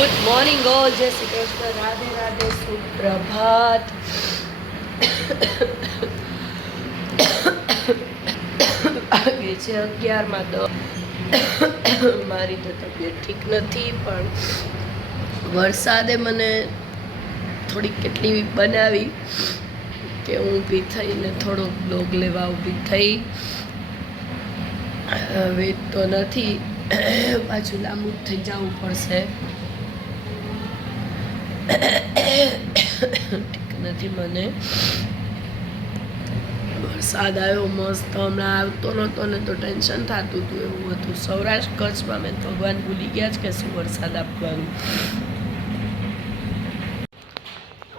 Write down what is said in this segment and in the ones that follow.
Good morning all, જય શ્રી કૃષ્ણ, રાધે રાધે, સુપ્રભાત. વાગે છે 11:10. મારી તો તબિયત ઠીક નથી, પણ વરસાદે મને થોડીક કેટલી બનાવી કે હું ઊભી થઈને થોડોક બ્લોગ લેવા ઊભી થઈ. હવે તો નથી, પાછું લાંબુ થઈ જવું પડશે. ઠીક નથી મને. વરસાદ આવ્યો મસ્ત, હમણાં આવતો નહોતો ને તો ટેન્શન થતું હતું. એવું હતું સૌરાષ્ટ્ર કચ્છમાં. મેં ભગવાન ભૂલી ગયા છે કે શું વરસાદ આપવાનું.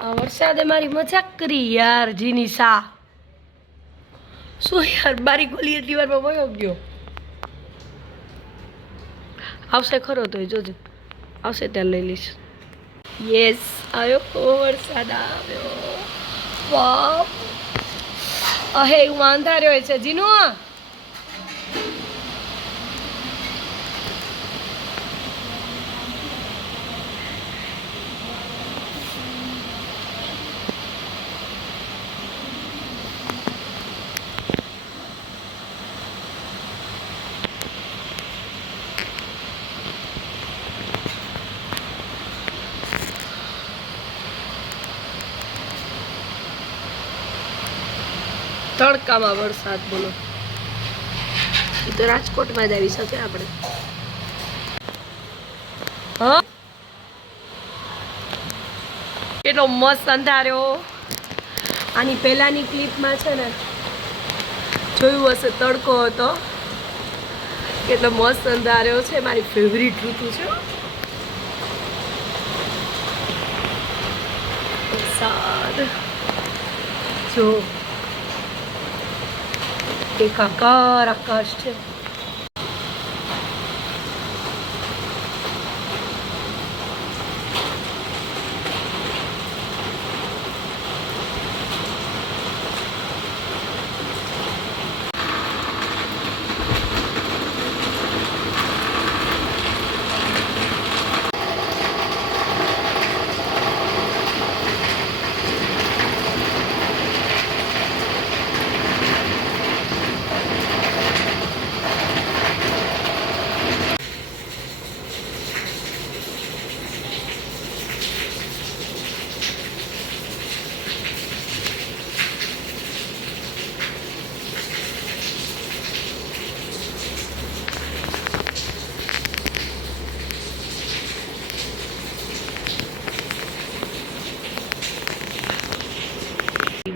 આ વરસાદે મારી મજાક કરી યાર. જીની સા શું યાર, બારી ખોલી એટલી વારમાં વયો ગયો. આવશે ખરો તો જોજે, આવશે ત્યાં લઈ લઈશ. યસ, આવ્યો વરસાદ આવ્યો. વાહ, અહે હું અંધાર્યો છે જીનુ. તડકામાં વરસાદ, બોલો. એ તો રાજકોટમાં જ આવી શકે આપણે. હા, કેટલો મસ્ત અંધાર્યો. આની પહેલાની ક્લિપમાં છે ને જોયું હશે, તડકો હતો. કેટલો મસ્ત અંધાર્યો છે. મારી ફેવરિટ ઋતુ છે વરસાદ. જો એકાકાર આકાશ છે.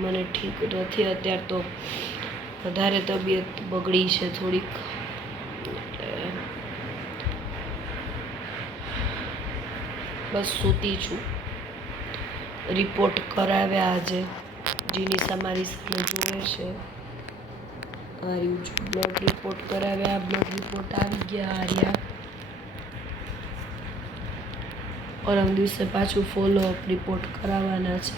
મને ઠીક નથી અત્યારે, તો વધારે તબિયત બગડી છે થોડીક. બસ સૂતી છું. રિપોર્ટ કરાવ્યા આજે. જીની મારી સામે જોવે છે. બ્લડ રિપોર્ટ કરાવ્યા. બ્લડ રિપોર્ટ આવી ગયા. આર્યા પરમ દિવસે પાછું ફોલોઅપ રિપોર્ટ કરાવવાના છે.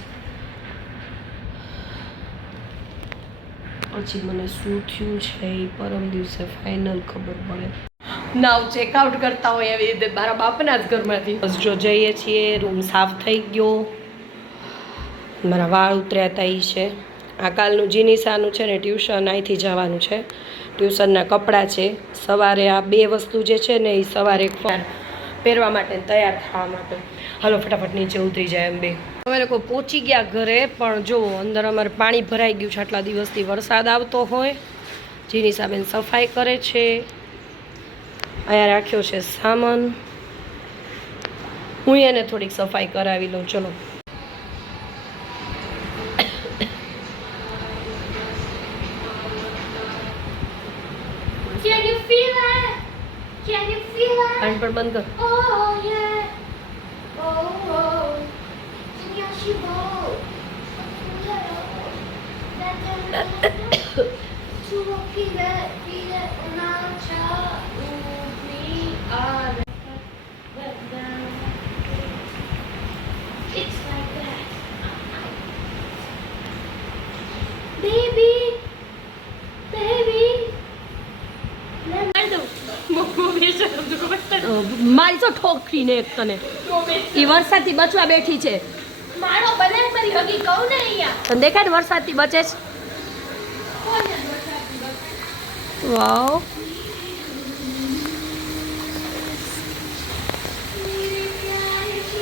પછી મને શું થયું છે એ પરમ દિવસે ફાઇનલ ખબર પડે. નાવ ચેકઆઉટ કરતા હોય એવી રીતે મારા બાપના જ ઘરમાંથી. બસ જો જઈએ છીએ. રૂમ સાફ થઈ ગયો. મારા વાળ ઉતર્યા હતા એ છે. આ કાલનું જીનીસાનું છે ને ટ્યુશન અહીંથી જવાનું છે. ટ્યુશનના કપડાં છે. સવારે આ બે વસ્તુ જે છે ને એ સવારે પહેરવા માટે, તૈયાર થવા માટે. હાલો ફટાફટ નીચે ઉતરી જાય એમ બે. અમે લોકો પહોંચી ગયા ઘરે, પણ જો અંદર અમારે પાણી ભરાઈ ગયું છે. આટલા દિવસથી વરસાદ આવતો હોય. જીનીસા બેન સફાઈ કરે છે. અહીંયા રાખ્યો છે સામાન. હું એને થોડીક સફાઈ કરાવી લઉં. ચલો. Can you feel it? Can you feel it? પાણી પણ બંધ કર. Oh yeah. Oh oh. Yeah, she will. Feel it on our child. We are. It's like that. Baby. Baby. મારી તો ઠોકરીને એક તને એ વરસાદથી બચવા બેઠી છે. મારો બનાસ મારી હગી કહું ને અહીંયા તને દેખાય ને વરસાદથી બચે છે. કોને વરસાદથી બચે? વાવ मेरे प्यार की